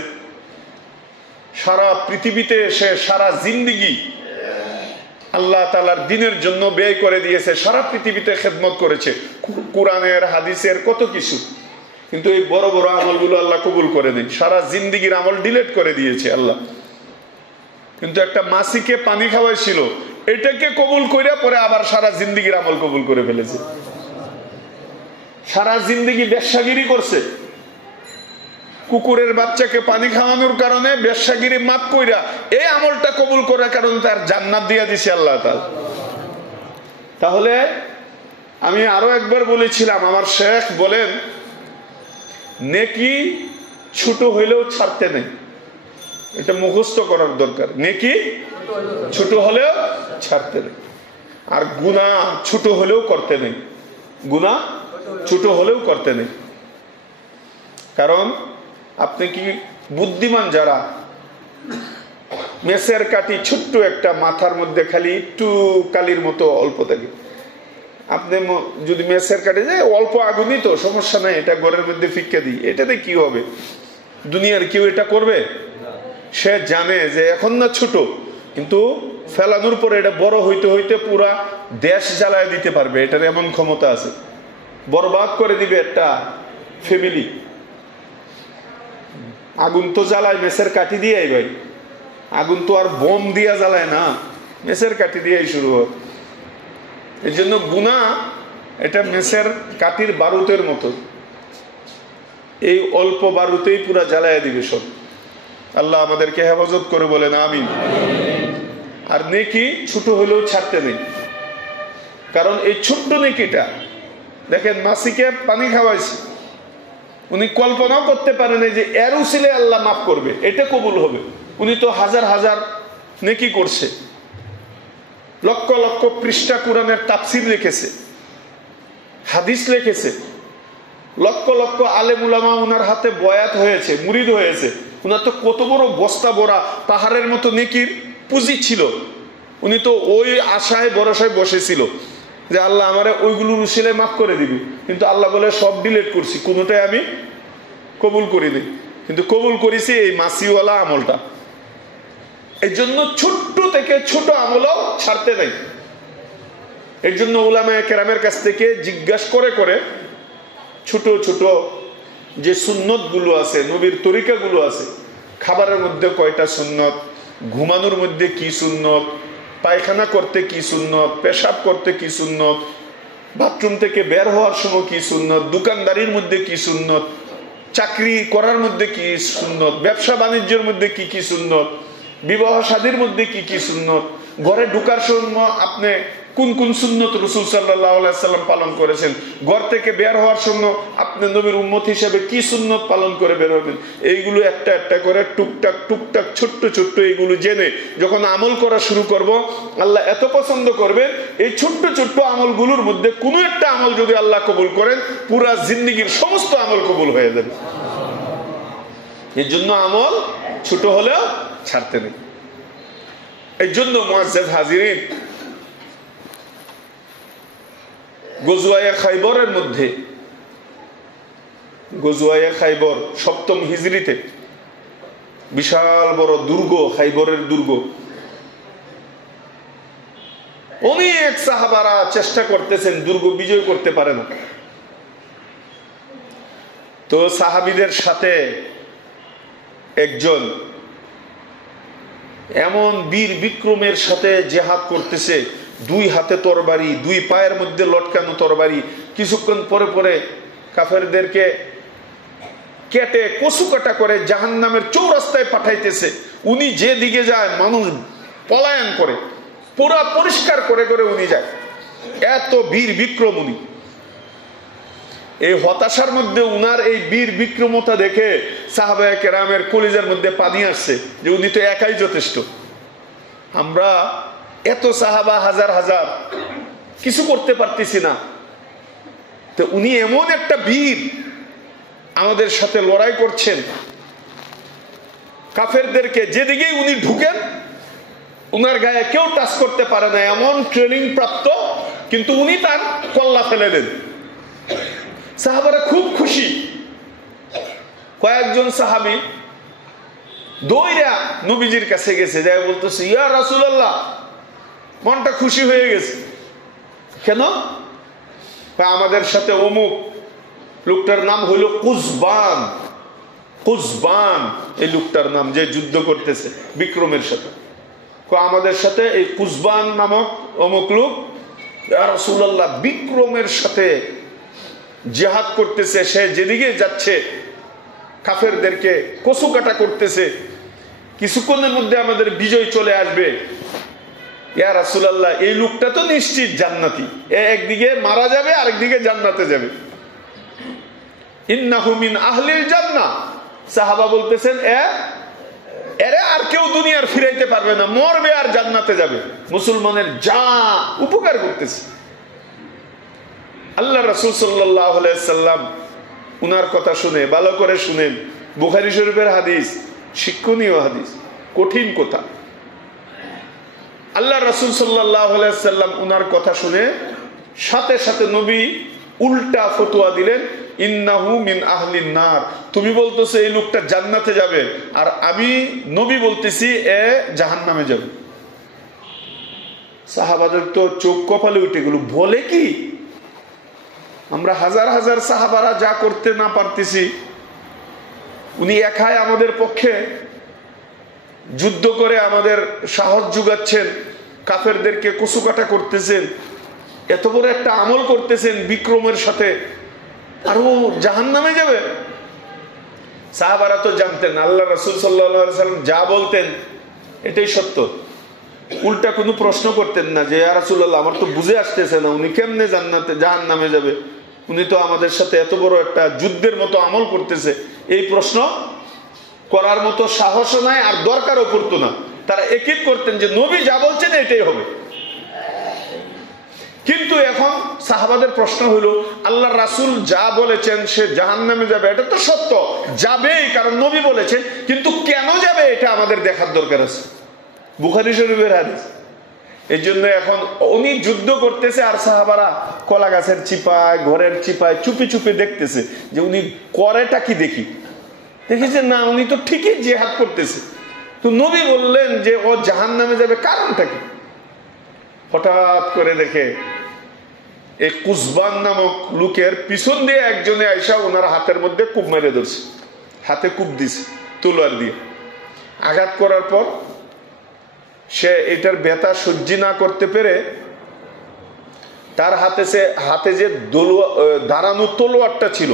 সারা পৃথিবীতে এসে সারা জিন্দেগি আল্লাহ তাআলার দ্বীনের জন্য ব্যয় করে দিয়েছে, সারা পৃথিবীতে খেদমত করেছে, কোরআনের হাদিসের কত কিছু, কিন্তু এই বড় বড় আমলগুলো আল্লাহ কবুল করে দেন। সারা জিন্দেগির আমল ডিলিট করে দিয়েছে আল্লাহ। কিন্তু একটা মাসিকে পানি খাওয়াইছিল, এটাকে কবুল করে পরে আবার সারা জিন্দেগির আমল কবুল করে ফেলেছে। সারা জিন্দেগি বেশ্যাগিরি করছে, কুকুরের বাচ্চাকে পানি খাওয়ানোর কারণে বেশ্যাগিরি মাফ কইরা এই আমলটা কবুল করার কারণে তার জান্নাত দিয়ে দিছে আল্লাহ তাআলা। তাহলে আমি আরো একবার বলেছিলাম, আমার শেখ বলেন নেকি ছোট হইলেও ছাড়তে নেই, এটা মুখস্থ করার দরকার। নেকি ছোট হলেও ছাড়তে নেই, আর গুনাহ ছোট হলেও করতে নেই, গুনাহ ছোট হলেও করতে নেই। কারণ আপনি কি বুদ্ধিমান যারা, মেসের কাঠি ছোট্ট একটা, মাথার মধ্যে খালি একটু কালির মতো অল্প থাকে, আপনি যদি মেসের কাঠি যে অল্প আগুনই তো সমস্যা নাই, এটা ঘরের মধ্যে ফিক্কা দিই, এটাতে কি হবে? দুনিয়ার কেউ এটা করবে? সে জানে যে এখন না ছোট, কিন্তু ফেলানোর পরে এটা বড় হইতে হইতে পুরা দেশ জ্বালায় দিতে পারবে, এটার এমন ক্ষমতা আছে, বরবাদ করে দিবে একটা ফ্যামিলি। আগুন তো জ্বালায় মেসের কাঠি দিয়ে, ভাই আগুন তো আর বোম দিয়া জ্বালায় না, মেসের কাঠি দিয়েই শুরু হয়। এই জন্য গুনাহ এটা মেসের কাঠির বারুদের মতো, এই অল্প বারুতেই পুরা জ্বালায় দিবে সব। আল্লাহ আমাদেরকে হেফাজত করে বলেন আমিন। আর নেকি ছোট হলেও ছাড়তে নেই, কারণ এই ছোট্ট নেকিটা দেখেন, মাসিকে পানি খাওয়াইছে, উনি কল্পনাও করতে পারেন যে এর উসিলে আল্লাহ মাফ করবে, এটা কবুল হবে। উনি তো হাজার হাজার নেকি করছে, লক্ষ লক্ষ পৃষ্ঠা কোরআনের তাফসীর লিখেছে, হাদিস লিখেছে, লক্ষ লক্ষ আলেম উলামা উনার হাতে বয়াত হয়েছে, মুরিদ হয়েছে। উনার তো কত বড় বস্তা ভরা পাহাড়ের মতো নেকির পুঁজি ছিল, উনি তো ওই আশায় ভরসায় বসেছিল যে আল্লাহ আমারে ওইগুলোর উসিলে মাফ করে দিবি। কিন্তু আল্লাহ বলে সব ডিলিট করছি, কোনোটাই আমি কবুল করিনি, কিন্তু কবুল করেছি এই মাসিওয়ালা আমলটা। এই জন্য ছোট্ট থেকে ছোট আমলও ছাড়তে নাই। এর জন্য উলামায়ে কেরামের কাছ থেকে জিজ্ঞাসা করে করে ছোট ছোট যে সুন্নত গুলো আছে, নবীর তরিকা গুলো আছে, খাবারের মধ্যে কয়টা সুন্নত, ঘুমানোর মধ্যে কি সুন্নত, পায়খানা করতে কি সুন্নত, পেশাব করতে কি সুন্নত, বাথরুম থেকে বের হওয়ার সময় কি সুন্নত, দোকানদারির মধ্যে কি সুন্নত, চাকরি করার মধ্যে কি সুন্নত, ব্যবসা বাণিজ্যের মধ্যে কি কি সুন্নত, বিবাহ শাদীর মধ্যে কি কি সুন্নত, ঘরে ঢোকার সময় আপনি কোন কোন সুন্নত রাসূল সাল্লাল্লাহু আলাইহি সাল্লাম পালন করেছেন, ঘর থেকে বের হওয়ার সময় আপনি নবীর উম্মত হিসেবে কি সুন্নত পালন করে বের হবেন, এইগুলো একটা একটা করে টুকটাক টুকটাক ছোট্ট ছোট্ট এইগুলো জেনে যখন আমল করা শুরু করব, আল্লাহ এত পছন্দ করবে এই ছোট্ট ছোট্ট আমলগুলোর মধ্যে কোনো একটা আমল যদি আল্লাহ কবুল করেন, পুরা জিন্দেগীর সমস্ত আমল কবুল হয়ে যাবে। এই জন্য আমল ছোট হলেও ছাড়তে নেই। এই জন্য মুআজ্জাজ হাজিরিন, গজওয়ায়ে খাইবরের মধ্যে, গজওয়ায়ে খাইবর 7ম হিজরিতে বিশাল বড় দুর্গ, খাইবরের দুর্গ, অনেক সাহাবারা চেষ্টা করতেছেন, দুর্গ বিজয় করতে পারে না। তো সাহাবীদের সাথে একজন এমন বীর বিক্রমের সাথে জেহাদ করতেছে, দুই হাতে তরবারি, দুই পায়ের মধ্যে লটকানো তরবারি, কিছুক্ষণ পরে পরে কাফেরদেরকে কেটে কচু কাটা করে জাহান্নামের চৌরাস্তায় পাঠাইতেছে। উনি যে দিকে যায় মানুষ পলায়ন করে, পুরা পরিষ্কার করে করে উনি যায়। এত বীর বিক্রম উনি। এই হতাশার মধ্যে উনার এই বীর বিক্রমতা দেখে সাহাবায়ে কেরামের কলিজার মধ্যে পানি আসছে যে উনি তো একাই যথেষ্ট। আমরা এত সাহাবা হাজার হাজার কিছু করতে পারতেছি না, তো উনি এমন একটা বীর আমাদের সাথে লড়াই করছেন। কাফেরদেরকে যেদিকেই উনি ঢুকেন উনার গায়ে কেউ টাচ করতে পারে না, এমন ট্রেনিং প্রাপ্ত, কিন্তু উনি তার কল্লা ফেলে দেন। সাহাবারা খুব খুশি। কয়েকজন সাহাবী দৌড়া নবীজির কাছে গেছে, যাই বলতেছে, ইয়া রাসূলুল্লাহ, মনটা খুশি হয়ে গেছে। কেন? আমাদের সাথে অমুক লোকটার নাম হইল কুজবান। কুজবান এই লোকটার নাম, যে যুদ্ধ করতেছে বিক্রমের সাথে। আমাদের সাথে এই কুজবান নামক অমুক লোক ইয়া রাসূলুল্লাহ বিক্রমের সাথে জিহাদ করতেছে, সে যেদিকে যাচ্ছে কাফেরদেরকে কচু কাটা করতেছে, কিছুক্ষণের মধ্যে আমাদের বিজয় চলে আসবে। ইয়া রাসূলুল্লাহ, এই লোকটা তো নিশ্চিত জান্নাতি, একদিকে মারা যাবে আরেকদিকে জান্নাতে যাবে। ইন্নাহু মিন আহলিল জান্নাহ। সাহাবা বলতেছেন, এরে আর কেউ দুনিয়ার ফিরাইতে পারবে না, মরবে আর জান্নাতে যাবে। মুসলমানের যা উপকার করতেছে। আল্লাহ রাসূল সাল্লাল্লাহু আলাইহি সাল্লাম উনার কথা শুনে, ভালো করে শুনেন, বুখারী শরীফের হাদিস, শিক্ষণীয় হাদিস, কঠিন কথা। আল্লাহ রাসূল সাল্লাল্লাহু আলাইহি সাল্লাম উনার কথা শুনে সাথে সাথে নবী উল্টা ফতোয়া দিলেন, ইন্নাহু মিন আহলিন নার। তুমি বলতেছো এই লোকটা জান্নাতে যাবে, আর আমি নবী বলতেছি এ জাহান্নামে যাবে। সাহাবাদের তো চোখ কপালে উঠে গেল, বলে কি? আমরা হাজার হাজার সাহাবারা যা করতে না পারতেছি, উনি একাই আমাদের পক্ষে যুদ্ধ করে আমাদের সাহস যোগাচ্ছেন, কাফেরদেরকে কচুকাটা করতেছেন, এত বড় একটা আমল করতেছেন বিক্রমের সাথে, আর ও জাহান্নামে যাবে। সাহাবারা তো জানতেন আল্লাহ রাসূল সাল্লাল্লাহু আলাইহি সাল্লাম যা বলতেন এটাই সত্য। উল্টা কোনো প্রশ্ন করতেন না যে ইয়া রাসূলুল্লাহ, আমার তো বুঝে আসতেছে না উনি কেমনে জাহান্নামে যাবে, উনি তো আমাদের সাথে এত বড় একটা যুদ্ধের মতো আমল করতেছে। এই প্রশ্ন করার মতো সাহসও নাই, আর দরকারও পড়তো না। তারা একই করতেন যে নবী যা বলছেন এটাই হবে। কিন্তু এখন সাহাবাদের প্রশ্ন হলো, আল্লাহ রাসূল যা বলেছেন সে জাহান্নামে যাবে, এটা তো সত্য, যাবেই, কারণ নবী বলেছেন, কিন্তু কেন যাবে এটা আমাদের দেখার দরকার আছে। বুখারী শরীফের হাদিস। এই জন্য এখন উনি যুদ্ধ করতেছে আর সাহাবারা কলা গাছের চিপায়, ঘরের চিপায় চুপি চুপি দেখতেছে যে উনি করেটা কি। দেখেছে না, উনি তো ঠিকই জিহাদ করতেছে। তো নবী বললেন যে ও জাহান্নামে যাবে, কারণটা কি? হঠাৎ করে দেখে এই কুজবান নামক লোকের পিছন দিয়ে একজনে আইসা ওনার হাতের মধ্যে কূপ মেরে ধরছে, হাতে কূপ দিছে তলোয়ার দিয়ে। আঘাত করার পর সে এটার ব্যথা সহ্য না করতে পেরে তার হাতে যে দাঁড়ানো তলোয়ারটা ছিল,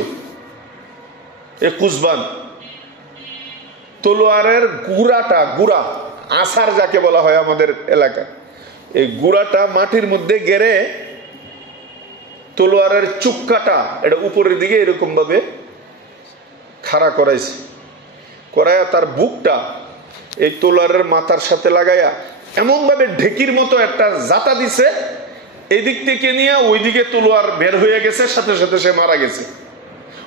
এই কুজবান তলোয়ারের গুড়া আসার যাকে বলা হয় আমাদের এলাকায়, এই গুড়াটা মাটির মধ্যে গেড়ে তলোয়ারের চুক্কাটা এটা উপরের দিকে এরকম ভাবে খাড়া করাইছে, করাইয়া তার বুকটা এই তলোয়ারের মাথার সাথে লাগাইয়া এমন ভাবে ঢেকির মতো একটা জাতা দিছে, এই দিক থেকে নিয়ে ওই দিকে তলোয়ার বের হয়ে গেছে, সাথে সাথে সে মারা গেছে।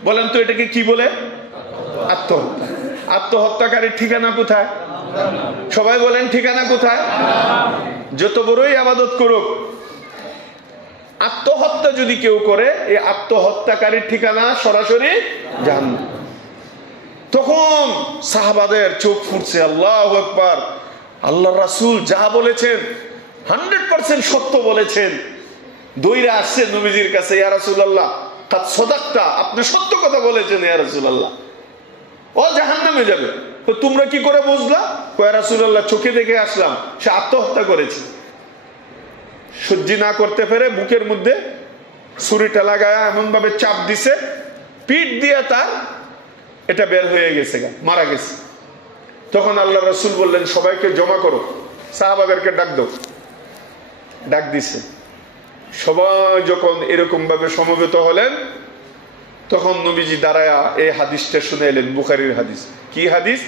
বলেন তো এটাকে কি বলে? আত্মহত্যা। আত্মহত্যাকারীর ঠিকানা কোথায়? সবাই বলেন ঠিকানা কোথায়? যত বড়ই ইবাদত করুক, আত্মহত্যা যদি কেউ করে, এই আত্মহত্যাকারীর ঠিকানা সরাসরি জাহান্নাম। তখন সাহাবাদের চোখ ফুটছে, আল্লাহু আকবার, আল্লাহ রাসূল যা বলেছেন 100% সত্য বলেছেন। দৌড়ে আসছে নবীজির কাছে, ইয়া রাসূলুল্লাহ কাদ সাদাকতা, আপনি সত্য কথা বলেছেন ইয়া রাসূলুল্লাহ, ও জাহান্নামে যাবে। তো তোমরা কি করে বুঝলা? কয় রাসূলুল্লাহ চোখে দেখে আসলাম সে আত্মহত্যা করেছে। সহ্য না করতে পেরে বুকের মধ্যে ছুরিটা লাগায়া এমন ভাবে চাপ দিছে, পিঠ দিয়ে তার এটা বের হয়ে গেছে, মারা গেছে। তখন আল্লাহ রাসূল বললেন সবাইকে জমা করো, সাহাবাদেরকে ডাক দাও। ডাক দিছে। সবাই যখন এরকম ভাবে সমবেত হলেন তখন নবীজি দাঁড়ায়া এই হাদিসটা শুনে এলেন। বুখারীর হাদিস। কি হাদিস?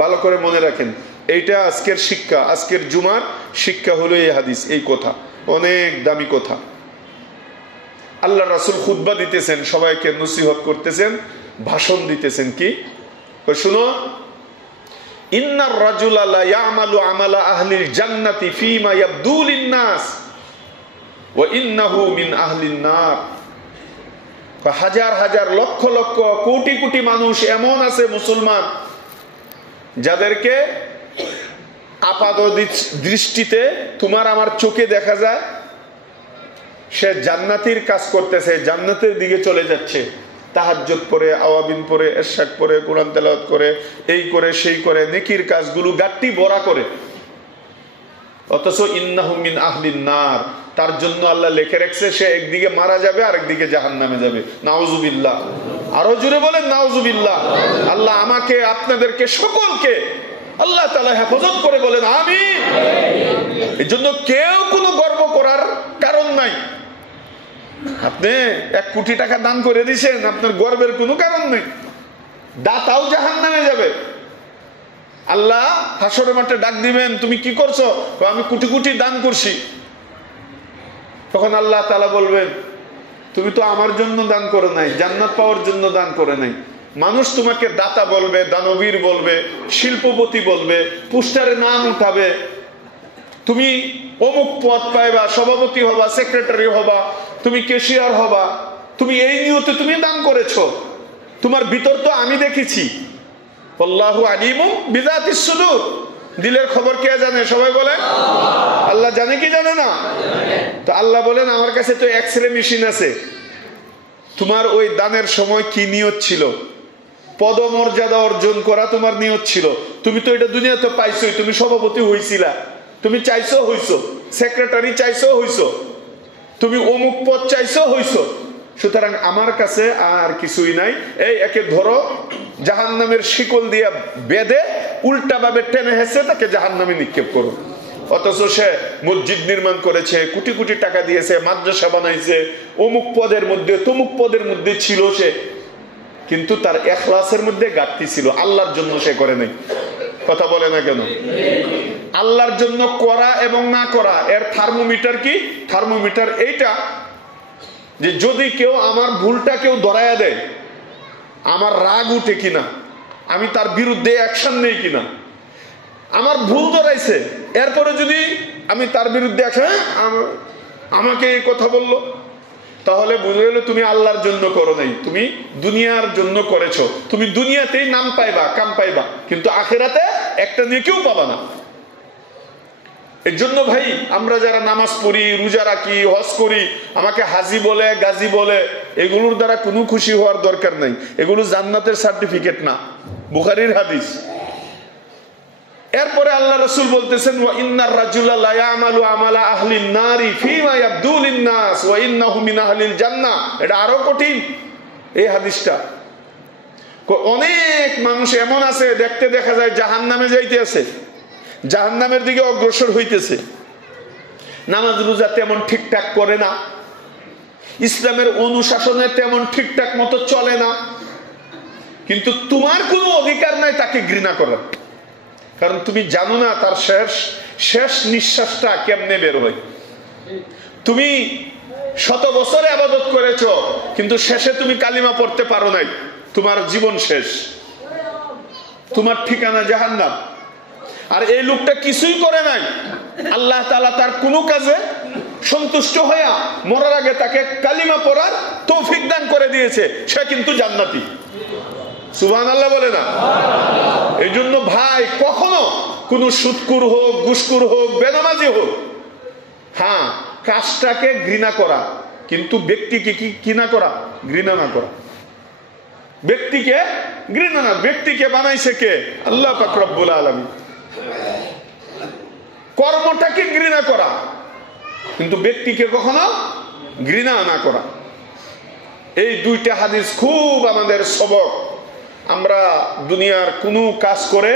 ভালো করে মনে রাখেন, এইটা আজকের শিক্ষা, আজকের জুমার শিক্ষা হলো এই হাদিস, এই কথা অনেক দামি কথা। আল্লাহ রাসূল খুতবা দিতেছেন, সবাইকে নসিহত করতেছেন, ভাষণ দিতেছেন। কি শুনো, ইন্নার রাজুলা লা ইয়ামালু আমালা আহলিল জান্নাতি ফীমা ইয়াবদু লিন-নাস ওয়া ইন্নাহু মিন আহলিন নার। হাজার হাজার লক্ষ লক্ষ কোটি কোটি মানুষ এমন আছে মুসলমান যাদেরকে আপাত দৃষ্টিতে তোমার আমার চোখে দেখা যায় সে জান্নাতির কাজ করতেছে, জান্নাতের দিকে চলে যাচ্ছে, তাহাজ্জুদ পড়ে, আওয়াবিন পড়ে, ইরশাদ পড়ে, কোরআন তেলাওয়াত করে, এই করে সেই করে, নেকির কাজগুলো গাট্টি ভরা করে, অথচ ইন্নাহু মিন আহলিন নার, তার জন্য আল্লাহ লিখে রাখছে সে একদিকে মারা যাবে আর একদিকে জাহান্নামে যাবে। নাউজুবিল্লাহ। আরো জোরে বলেন নাউজুবিল্লাহ। আল্লাহ আমাকে আপনাদেরকে সকলকে আল্লাহ তাআলা হেফাজত করে বলেন আমিন। এই জন্য কেউ কোনো গর্ব করার কারণ নাই। আপনি 1 কোটি টাকা দান করে দিয়েছেন, আপনার গর্বের কোনো কারণ নেই। দাতাও জাহান্নামে যাবে। আল্লাহ হাসরের মাঠে ডাক দিবেন, তুমি কি করছো? আমি কোটি কোটি দান করছি। তখন আল্লাহ তাআলা বলবেন তুমি তো আমার জন্য দান করো নাই, জান্নাত পাওয়ার জন্য দান করে নাই। মানুষ তোমাকে দাতা বলবে, দানবীর বলবে, শিল্পপতি বলবে, পোস্টারে নাম উঠাবে, তুমি অমুক পদ পাইবা, সভাপতি হবা, সেক্রেটারি হবা, তুমি ক্যাশিয়ার হবা, তুমি এই নিয়তে তুমি দান করেছো। তোমার ভিতর তো আমি দেখেছি। আল্লাহু আলিমুম বিযাতিস সুদূর। দিলের খবর কে জানে? সবাই বলেন আল্লাহ জানে কি জানে না? তো আল্লাহ বলেন আমার কাছে তো এক্সরে মেশিন আছে। তোমার ওই দানের সময় কি নিয়ত ছিল? পদমর্যাদা অর্জন করা তোমার নিয়ত ছিল। তুমি তো এটা দুনিয়াতে পাইছোই, তুমি সভাপতি হইছিলা, তুমি চাইছো হইছো, সেক্রেটারি চাইছো হইছো, তুমি অমুক পদ চাইছো হইছো। সুতরাং আমার কাছে আর কিছুই নাই। এই একে ধরো, জাহান্নামের শিকল দিয়া বেঁধে উল্টা ভাবে টেনে হেসে তাকে জাহান্নামে নিক্ষেপ করো। অথচ সে মসজিদ নির্মাণ করেছে, কোটি কোটি টাকা দিয়েছে, মাদ্রাসা বানাইছে, অমুক পদের মধ্যে তমুক পদের মধ্যে ছিল সে, কিন্তু তার ইখলাসের মধ্যে ঘাটতি ছিল। আল্লাহর জন্য সে করে নাই। কথা বলে না কেন? আল্লাহর জন্য করা এবং না করা এর থার্মোমিটার কি? থার্মোমিটার এইটা যে যদি কেউ আমার ভুলটা কেউ ধরাইয়া দেয়, আমার রাগ উঠে কিনা, আমি তার বিরুদ্ধে অ্যাকশন নেই কিনা। আমার ভুল ধরাইছে, এরপরে যদি আমি তার বিরুদ্ধে অ্যাকশন, আমাকে এই কথা বললো, তাহলে বুঝে গেল তুমি আল্লাহর জন্য করো নাই, তুমি দুনিয়ার জন্য করেছো। তুমি দুনিয়াতেই নাম পাইবা, কাম পাইবা, কিন্তু আখিরাতে একটা নেকিও পাবা না। এর জন্য ভাই আমরা যারা নামাজ পড়ি, রোজা রাখি, হজ করি, আমাকে হাজি বলে, গাজী বলে, এগুলোর দ্বারা কোনো খুশি হওয়ার দরকার নাই। এগুলো জান্নাতের সার্টিফিকেট না। বুখারীর হাদিস। এরপরে আল্লাহ রাসূল বলতেছেন ওয়া ইন্নার রাজুলা লা ইয়ামালু আমালা আহলিন নারি ফীমা ইয়াবদু লিন-নাস ওয়া ইন্নাহু মিন আহলিল জান্নাহ। এটা আরো কঠিন এই হাদিসটা। অনেক মানুষ এমন আছে দেখতে দেখা যায় জাহান্নামে যাইতে আছে, জাহান্নামের দিকে অগ্রসর হইতেছে। নামাজ রোজা তেমন ঠিকঠাক করে না, ইসলামের অনুশাসনে তেমন ঠিকঠাক মতো চলে না, কিন্তু তোমার কোনো অধিকার নাই তাকে ঘৃণা করার। কারণ তুমি জানো না তার শেষ নিঃশ্বাসটা কেমনে বের হয়। তুমি শত বছরে ইবাদত করেছো, কিন্তু শেষে তুমি কালিমা পড়তে পারো নাই, তোমার জীবন শেষ, তোমার ঠিকানা জাহান্নাম। আর এই লোকটা কিছুই করে নাই, আল্লাহ তাআলা তার কোনো কাজে সন্তুষ্ট হইয়া মরার আগে তাকে কালিমা পড়ার তৌফিক দান করে দিয়েছে, সে কিন্তু জান্নাতি। সুবহানাল্লাহ বলে না? এই জন্য ভাই কখনো কোন সুদকুর হোক, ঘুষখোর হোক, বেনামাজি হোক, হ্যাঁ কাজটাকে ঘৃণা করা, কিন্তু ব্যক্তিকে কি না করা, ঘৃণা না করা। ব্যক্তিকে ঘৃণা না, ব্যক্তিকে বানাইছে কে? আল্লাহ পাক রব্বুল আলামিন। কর্মটাকে ঘৃণা করা, কিন্তু ব্যক্তিকে কখনো ঘৃণা না করা। এই দুইটা হাদিস খুব আমাদের সবক। আমরা দুনিয়ার কোনো কাজ করে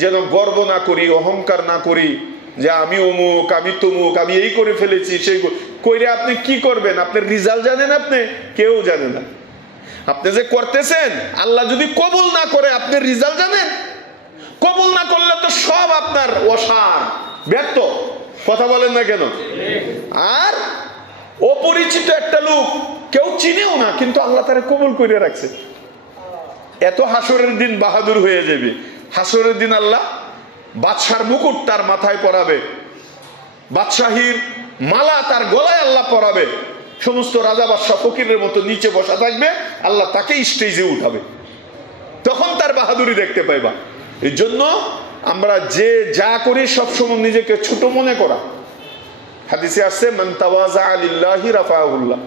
যেন গর্ব না করি, অহংকার না করি যে আমি অমুক, আমি তমুক, আমি এই করে ফেলেছি, সেই করে আপনি কি করবেন? আপনার রেজাল্ট জানেন? আপনি কেউ জানে না। আপনি যে করতেছেন, আল্লাহ যদি কবুল না করে, আপনি রেজাল্ট জানেন? কবুল না করলে তো সব আপনার অসার, ব্যর্থ। কথা বলেন না কেন? আর অপরিচিত একটা লোক, কেউ চিনেও না, কিন্তু আল্লাহ তারা কবুল করে রাখছে। এত হাসরের দিন বাহাদুর হয়ে যাবে। হাসরের দিন আল্লাহ বাদশার মুকুট তার মাথায় পরাবে, বাদশাহীর মালা তার গলায় আল্লাহ পরাবে। সমস্ত রাজা বাদশা ফকিরের মতো নিচে বসা থাকবে, আল্লাহ তাকে স্টেজে উঠাবে। তখন তার বাহাদুরি দেখতে পাইবা। এই জন্য আমরা যে যা করি সবসময় নিজেকে ছোট মনে করা। হাদিসে আসছে মান তাওয়াজা লিল্লাহি রাফাহুল্লাহ,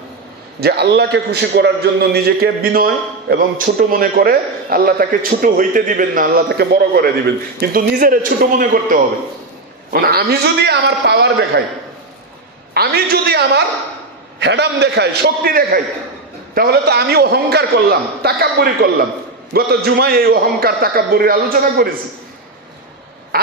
যে আল্লাহকে খুশি করার জন্য নিজেকে বিনয় এবং ছোট মনে করে, আল্লাহ তাকে ছোট হইতে দিবেন না, আল্লাহ তাকে বড় করে দিবেন। কিন্তু নিজের ছোট মনে করতে হবে। মানে আমি যদি আমার পাওয়ার দেখাই, আমি যদি আমার হেডাম দেখাই, শক্তি দেখাই, তাহলে তো আমি অহংকার করলাম, তাকাব্বুরি করলাম। গত জুমায় এই অহংকার তাকাব্বুরির আলোচনা করেছি।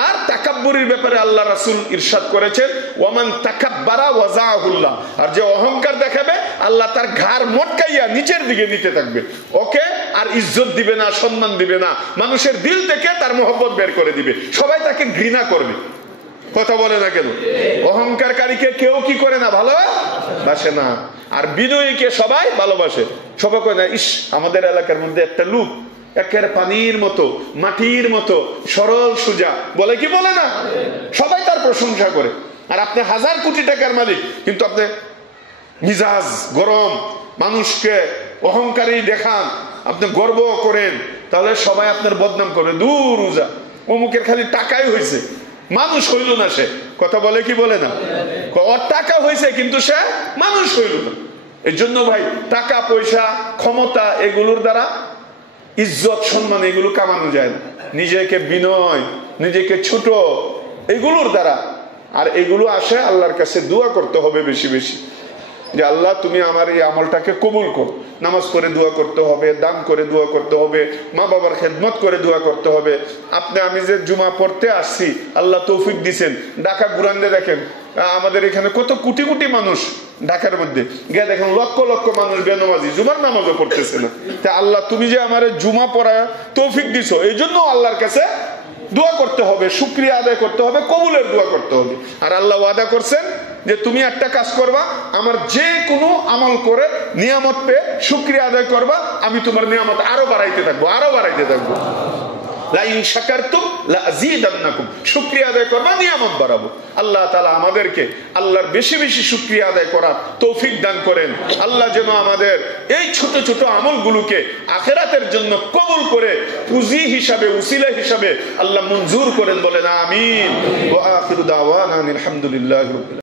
আর তাকাব্বুরির ব্যাপারে আল্লাহ রাসূল ইরশাদ করেছেন ওয়ামান তাকাব্বারা ওয়াজাহুল্লাহ, আর যে অহংকার দেখাবে আল্লাহ তার ঘাড় মটকাইয়া নিচের দিকে নিতে থাকবে। ওকে আর ইজ্জত দিবে না, সম্মান দিবে না, মানুষের দিল থেকে তার মহব্বত বের করে দিবে, সবাই তাকে ঘৃণা করবে। কথা বলে না কেন? অহংকারকারীকে কেউ কি করে না? ভালোবাসে না। আর বিনয়ীকে সবাই ভালোবাসে। সবাই কয় না, ইস আমাদের এলাকার মধ্যে একটা লোক একেবারে পানির মতো, মাটির মতো সরল সোজা, বলে কি বলে না? সবাই তার প্রশংসা করে। আর আপনি 1000 কোটি টাকার মালিক, কিন্তু আপনি মিজাজ গরম, মানুষকে অহংকারী দেখান, আপনি গর্ব করেন, তাহলে সবাই আপনার বদনাম করে। দূর উজা, অমুকের খালি টাকাই হয়েছে, মানুষ হইল না সে। কথা বলে কি বলে না? ওর টাকা হয়েছে কিন্তু সে মানুষ হইল না। এই জন্য ভাই, টাকা পয়সা ক্ষমতা এগুলোর দ্বারা ইজ্জত সম্মান এগুলো কামানো যায় না। নিজেকে বিনয়, নিজেকে ছোট, এগুলোর দ্বারা। আর এগুলো আসে আল্লাহর কাছে দোয়া করতে হবে বেশি বেশি, যে আল্লাহ তুমি আমার এই আমলটাকে কবুল করো। নামাজ পড়ে দোয়া করতে হবে, দান করে দোয়া করতে হবে, মা বাবার খেদমত করে দোয়া করতে হবে। আমি যে জুমা পড়তে আসছি, আল্লাহ তৌফিক দিছেন। ঢাকা ঘুরান্ডে দেখেন, আমাদের এখানে কত কোটি কোটি মানুষ, ঢাকার মধ্যে গিয়ে দেখেন লক্ষ লক্ষ মানুষ বেনামাজি, জুমার নামাজও পড়তেছে না। তা আল্লাহ তুমি যে আমার জুমা পড়া তৌফিক দিছো, এই জন্য আল্লাহর কাছে দোয়া করতে হবে, শুকরিয়া আদায় করতে হবে, কবুলের দোয়া করতে হবে। আর আল্লাহ ওয়াদা করছেন যে তুমি একটা কাজ করবা, আমার যে কোনো আমল করে নিয়ামত পেয়ে শুকরিয়া আদায় করবা, আমি তোমার নিয়ামত আরো বাড়াইতে থাকবো, আরো বাড়াইতে থাকবো। লাইন শাকারতুম লাযীদান্নাকুম, শুকরিয়া আদায় করবা, নিয়ামত বাড়াবো। আল্লাহ তাআলা আমাদেরকে আল্লাহর বেশি বেশি শুকরিয়া আদায় করার তৌফিক দান করেন। আল্লাহ যেন আমাদের এই ছোট ছোট আমলগুলোকে আখিরাতের জন্য কবুল করে পুঁজি হিসাবে, উসিলা হিসাবে আল্লাহ মঞ্জুর করেন। বলেন আমিন। ওয়া আখিরু দাওয়ানা আলহামদুলিল্লাহি রাব্বিল আলামিন।